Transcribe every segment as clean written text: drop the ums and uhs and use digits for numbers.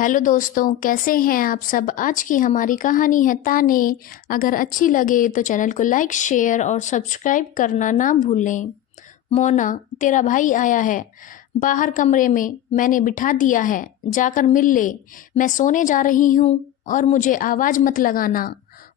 Hello दोस्तों, कैसे हैं आप सब। आज की हमारी कहानी है ताने। अगर अच्छी लगे तो चैनल को लाइक, शेयर और सब्सक्राइब करना ना भूलें। मोना, तेरा भाई आया है। बाहर कमरे में मैंने बिठा दिया है, जाकर मिल ले। मैं सोने जा रही हूँ और मुझे आवाज मत लगाना।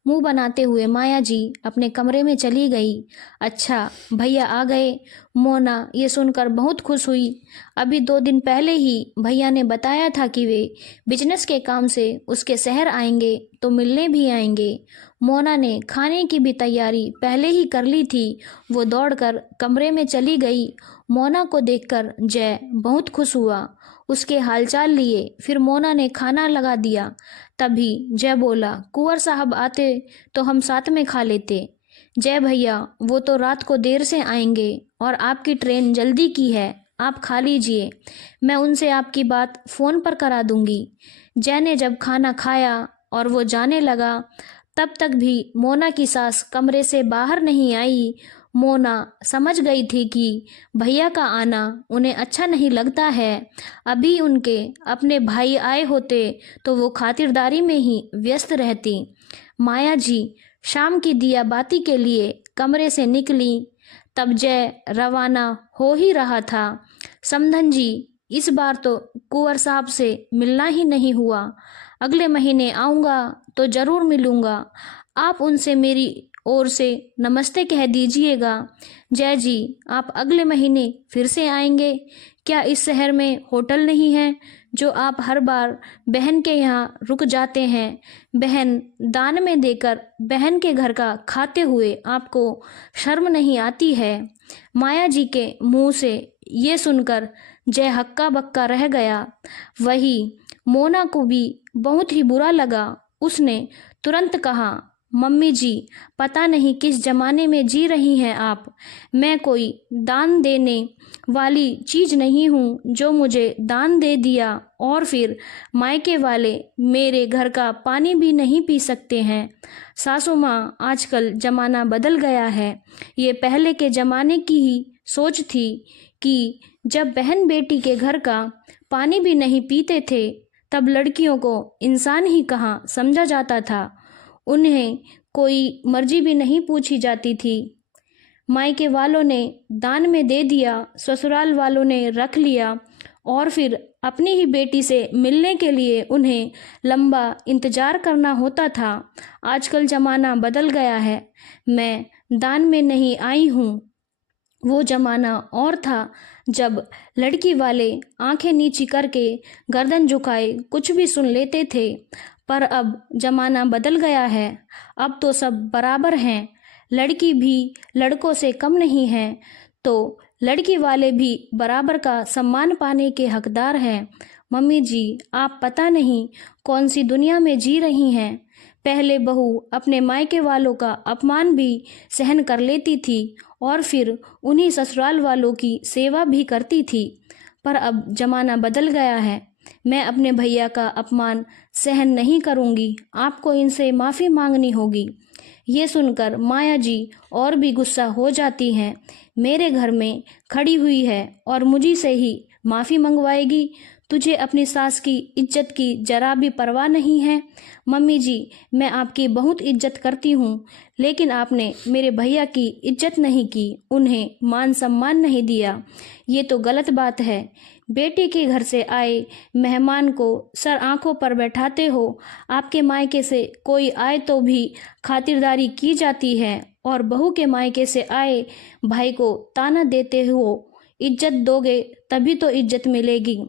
मुंह बनाते हुए माया जी अपने कमरे में चली गई। अच्छा, भैया आ गए। मोना ये सुनकर बहुत खुश हुई। अभी 2 दिन पहले ही भैया ने बताया था कि वे बिजनेस के काम से उसके शहर आएंगे तो मिलने भी आएंगे। मोना ने खाने की भी तैयारी पहले ही कर ली थी। वो दौड़कर कमरे में चली गई। मोना को देखकर जय बहुत खुश हुआ। उसके हालचाल लिए फिर मोना ने खाना लगा दिया। तभी जय बोला, कुंवर साहब आते तो हम साथ में खा लेते। जय भैया, वो तो रात को देर से आएंगे और आपकी ट्रेन जल्दी की है, आप खा लीजिए। मैं उनसे आपकी बात फ़ोन पर करा दूंगी। जय ने जब खाना खाया और वो जाने लगा, तब तक भी मोना की सास कमरे से बाहर नहीं आई। मोना समझ गई थी कि भैया का आना उन्हें अच्छा नहीं लगता है। अभी उनके अपने भाई आए होते तो वो खातिरदारी में ही व्यस्त रहती। माया जी शाम की दिया बाती के लिए कमरे से निकली। तब जय रवाना हो ही रहा था। समधन जी, इस बार तो कुंवर साहब से मिलना ही नहीं हुआ। अगले महीने आऊँगा तो ज़रूर मिलूँगा। आप उनसे मेरी ओर से नमस्ते कह दीजिएगा। जय जी, आप अगले महीने फिर से आएंगे। क्या इस शहर में होटल नहीं है जो आप हर बार बहन के यहाँ रुक जाते हैं? बहन दान में देकर बहन के घर का खाते हुए आपको शर्म नहीं आती है? माया जी के मुंह से ये सुनकर जय हक्का बक्का रह गया। वही मोना को भी बहुत ही बुरा लगा। उसने तुरंत कहा, मम्मी जी, पता नहीं किस जमाने में जी रही हैं आप। मैं कोई दान देने वाली चीज नहीं हूँ जो मुझे दान दे दिया और फिर मायके वाले मेरे घर का पानी भी नहीं पी सकते हैं। सासू माँ, आजकल जमाना बदल गया है। ये पहले के जमाने की ही सोच थी कि जब बहन बेटी के घर का पानी भी नहीं पीते थे तब लड़कियों को इंसान ही कहाँ समझा जाता था। उन्हें कोई मर्जी भी नहीं पूछी जाती थी। मायके वालों ने दान में दे दिया, ससुराल वालों ने रख लिया और फिर अपनी ही बेटी से मिलने के लिए उन्हें लंबा इंतजार करना होता था। आजकल ज़माना बदल गया है। मैं दान में नहीं आई हूँ। वो ज़माना और था जब लड़की वाले आंखें नीची करके गर्दन झुकाए कुछ भी सुन लेते थे। पर अब ज़माना बदल गया है। अब तो सब बराबर हैं। लड़की भी लड़कों से कम नहीं है, तो लड़की वाले भी बराबर का सम्मान पाने के हकदार हैं। मम्मी जी, आप पता नहीं कौन सी दुनिया में जी रही हैं। पहले बहू अपने मायके वालों का अपमान भी सहन कर लेती थी और फिर उन्हीं ससुराल वालों की सेवा भी करती थी। पर अब ज़माना बदल गया है। मैं अपने भैया का अपमान सहन नहीं करूंगी। आपको इनसे माफ़ी मांगनी होगी। ये सुनकर माया जी और भी गुस्सा हो जाती हैं। मेरे घर में खड़ी हुई है और मुझी से ही माफ़ी मंगवाएगी। तुझे अपनी सास की इज्जत की जरा भी परवाह नहीं है। मम्मी जी, मैं आपकी बहुत इज्जत करती हूँ, लेकिन आपने मेरे भैया की इज्जत नहीं की, उन्हें मान सम्मान नहीं दिया। ये तो गलत बात है। बेटी के घर से आए मेहमान को सर आंखों पर बैठाते हो। आपके मायके से कोई आए तो भी खातिरदारी की जाती है और बहू के मायके से आए भाई को ताना देते हो। इज्जत दोगे तभी तो इज्जत मिलेगी।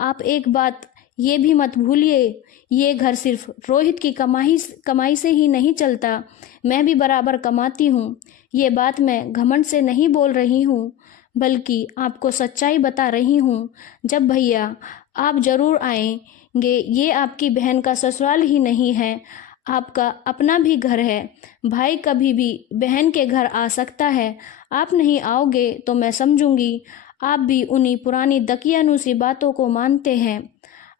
आप एक बात ये भी मत भूलिए, ये घर सिर्फ रोहित की कमाई से ही नहीं चलता। मैं भी बराबर कमाती हूँ। ये बात मैं घमंड से नहीं बोल रही हूँ, बल्कि आपको सच्चाई बता रही हूँ। जब भैया आप जरूर आएंगे। ये आपकी बहन का ससुराल ही नहीं है, आपका अपना भी घर है। भाई कभी भी बहन के घर आ सकता है। आप नहीं आओगे तो मैं समझूंगी आप भी उन्हीं पुरानी दकियानूसी बातों को मानते हैं।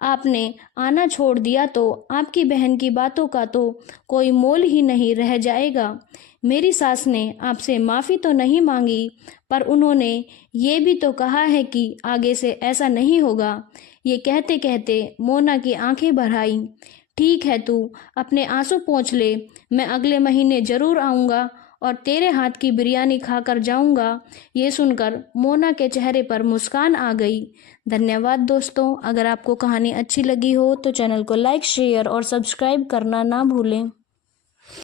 आपने आना छोड़ दिया तो आपकी बहन की बातों का तो कोई मोल ही नहीं रह जाएगा। मेरी सास ने आपसे माफ़ी तो नहीं मांगी, पर उन्होंने ये भी तो कहा है कि आगे से ऐसा नहीं होगा। ये कहते कहते मोना की आंखें भर आईं। ठीक है, तू अपने आंसू पोंछ ले, मैं अगले महीने ज़रूर आऊँगा और तेरे हाथ की बिरयानी खाकर जाऊँगा। ये सुनकर मोना के चेहरे पर मुस्कान आ गई। धन्यवाद दोस्तों। अगर आपको कहानी अच्छी लगी हो तो चैनल को लाइक, शेयर और सब्सक्राइब करना ना भूलें।